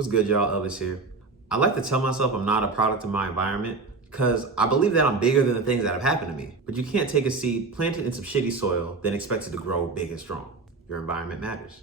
What's good, y'all? Elvis here. I like to tell myself I'm not a product of my environment because I believe that I'm bigger than the things that have happened to me. But you can't take a seed, plant it in some shitty soil, then expect it to grow big and strong. Your environment matters.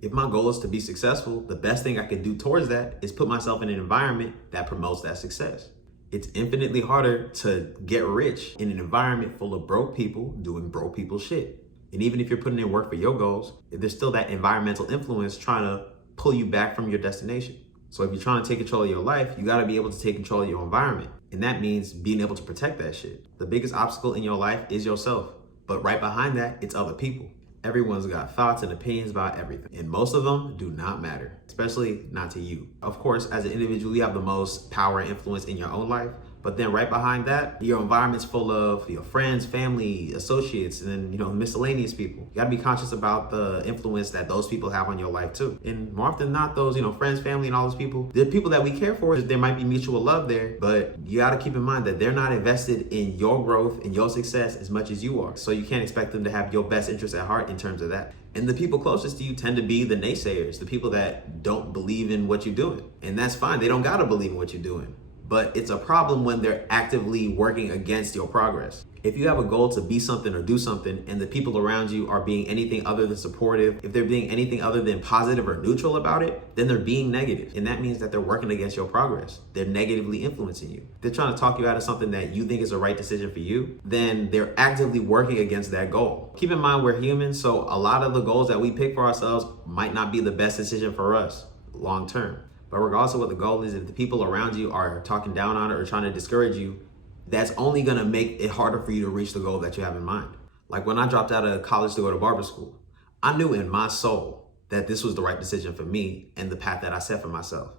If my goal is to be successful, the best thing I can do towards that is put myself in an environment that promotes that success. It's infinitely harder to get rich in an environment full of broke people doing broke people shit. And even if you're putting in work for your goals, there's still that environmental influence trying to pull you back from your destination. So if you're trying to take control of your life, you gotta be able to take control of your environment. And that means being able to protect that shit. The biggest obstacle in your life is yourself. But right behind that, it's other people. Everyone's got thoughts and opinions about everything, and most of them do not matter, especially not to you. Of course, as an individual, you have the most power and influence in your own life, but then right behind that, your environment's full of your friends, family, associates, and then, miscellaneous people. You gotta be conscious about the influence that those people have on your life too. And more often than not, those, friends, family, and all those people, they're people that we care for. There might be mutual love there, but you gotta keep in mind that they're not invested in your growth and your success as much as you are. So you can't expect them to have your best interest at heart in terms of that. And the people closest to you tend to be the naysayers, the people that don't believe in what you're doing. And that's fine, they don't gotta believe in what you're doing. But it's a problem when they're actively working against your progress. If you have a goal to be something or do something and the people around you are being anything other than supportive, if they're being anything other than positive or neutral about it, then they're being negative. And that means that they're working against your progress. They're negatively influencing you. If they're trying to talk you out of something that you think is the right decision for you, then they're actively working against that goal. Keep in mind, we're humans, so a lot of the goals that we pick for ourselves might not be the best decision for us long term. But regardless of what the goal is, if the people around you are talking down on it or trying to discourage you, that's only gonna make it harder for you to reach the goal that you have in mind. Like when I dropped out of college to go to barber school, I knew in my soul that this was the right decision for me and the path that I set for myself.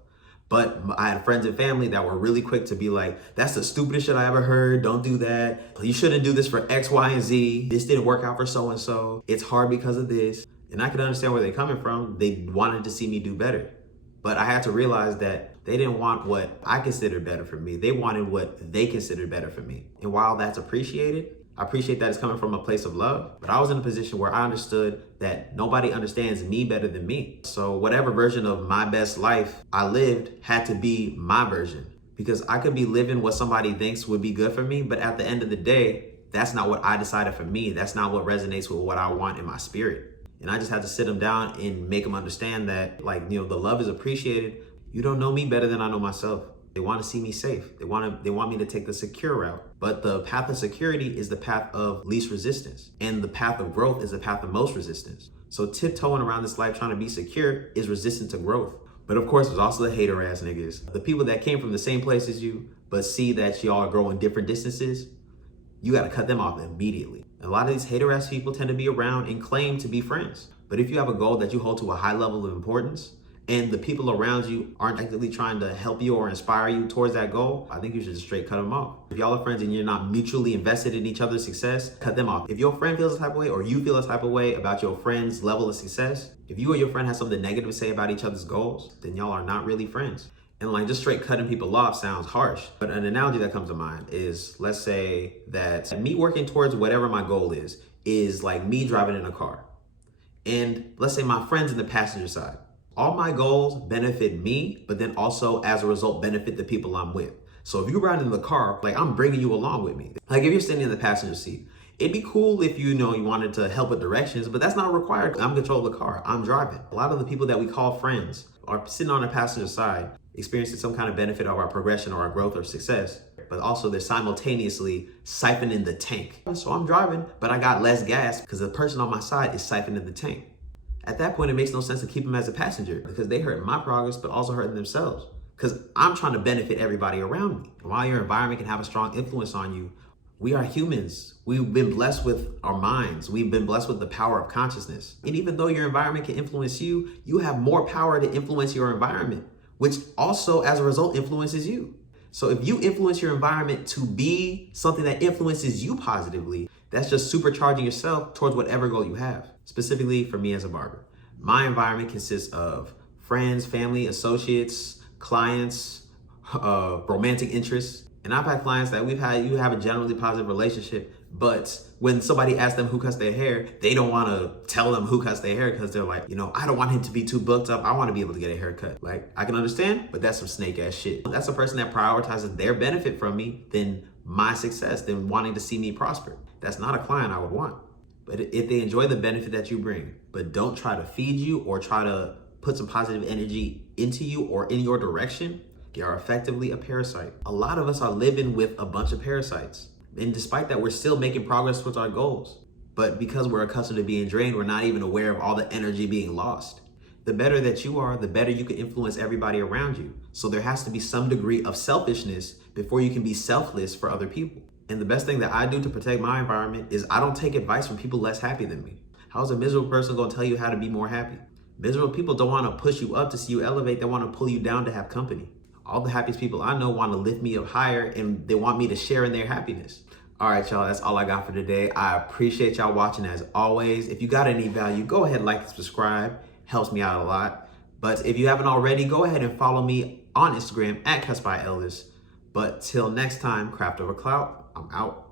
But I had friends and family that were really quick to be like, that's the stupidest shit I ever heard. Don't do that. You shouldn't do this for X, Y, and Z. This didn't work out for so-and-so. It's hard because of this. And I could understand where they're coming from. They wanted to see me do better. But I had to realize that they didn't want what I considered better for me. They wanted what they considered better for me. And while that's appreciated, I appreciate that it's coming from a place of love, but I was in a position where I understood that nobody understands me better than me. So whatever version of my best life I lived had to be my version, because I could be living what somebody thinks would be good for me, but at the end of the day, that's not what I decided for me. That's not what resonates with what I want in my spirit. And I just had to sit them down and make them understand that, the love is appreciated. You don't know me better than I know myself. They want to see me safe. They want me to take the secure route. But the path of security is the path of least resistance. And the path of growth is the path of most resistance. So tiptoeing around this life trying to be secure is resistant to growth. But of course, there's also the hater ass niggas. The people that came from the same place as you, but see that y'all are growing different distances. You got to cut them off immediately. A lot of these hater ass people tend to be around and claim to be friends. But if you have a goal that you hold to a high level of importance and the people around you aren't actively trying to help you or inspire you towards that goal, I think you should just straight cut them off. If y'all are friends and you're not mutually invested in each other's success, cut them off. If your friend feels a type of way or you feel a type of way about your friend's level of success, if you or your friend has something negative to say about each other's goals, then y'all are not really friends. And just straight cutting people off sounds harsh. But an analogy that comes to mind is, let's say that me working towards whatever my goal is like me driving in a car. And let's say my friend's in the passenger side. All my goals benefit me, but then also as a result benefit the people I'm with. So if you ride in the car, I'm bringing you along with me. If you're sitting in the passenger seat, it'd be cool if you wanted to help with directions, but that's not required. I'm in control of the car, I'm driving. A lot of the people that we call friends are sitting on the passenger side, experiencing some kind of benefit of our progression or our growth or success, but also they're simultaneously siphoning the tank. So I'm driving, but I got less gas because the person on my side is siphoning the tank. At that point, it makes no sense to keep them as a passenger because they hurt my progress, but also hurting themselves because I'm trying to benefit everybody around me. And while your environment can have a strong influence on you, we are humans. We've been blessed with our minds. We've been blessed with the power of consciousness. And even though your environment can influence you, you have more power to influence your environment, which also, as a result, influences you. So if you influence your environment to be something that influences you positively, that's just supercharging yourself towards whatever goal you have. Specifically for me as a barber, my environment consists of friends, family, associates, clients, romantic interests. And I've had clients that you have a generally positive relationship, But when somebody asks them who cuts their hair, they don't want to tell them who cuts their hair because they're like, I don't want him to be too booked up. I want to be able to get a haircut. Like, I can understand, but that's some snake ass shit. That's a person that prioritizes their benefit from me than my success, than wanting to see me prosper. That's not a client I would want. But if they enjoy the benefit that you bring, but don't try to feed you or try to put some positive energy into you or in your direction, they are effectively a parasite. A lot of us are living with a bunch of parasites. And despite that, we're still making progress towards our goals. But because we're accustomed to being drained, we're not even aware of all the energy being lost. The better that you are, the better you can influence everybody around you. So there has to be some degree of selfishness before you can be selfless for other people. And the best thing that I do to protect my environment is I don't take advice from people less happy than me. How's a miserable person gonna tell you how to be more happy? Miserable people don't wanna push you up to see you elevate, they wanna pull you down to have company. All the happiest people I know wanna lift me up higher and they want me to share in their happiness. All right, y'all, that's all I got for today. I appreciate y'all watching as always. If you got any value, go ahead, like and subscribe. Helps me out a lot. But if you haven't already, go ahead and follow me on Instagram @CutsByEllis. But till next time, craft over clout, I'm out.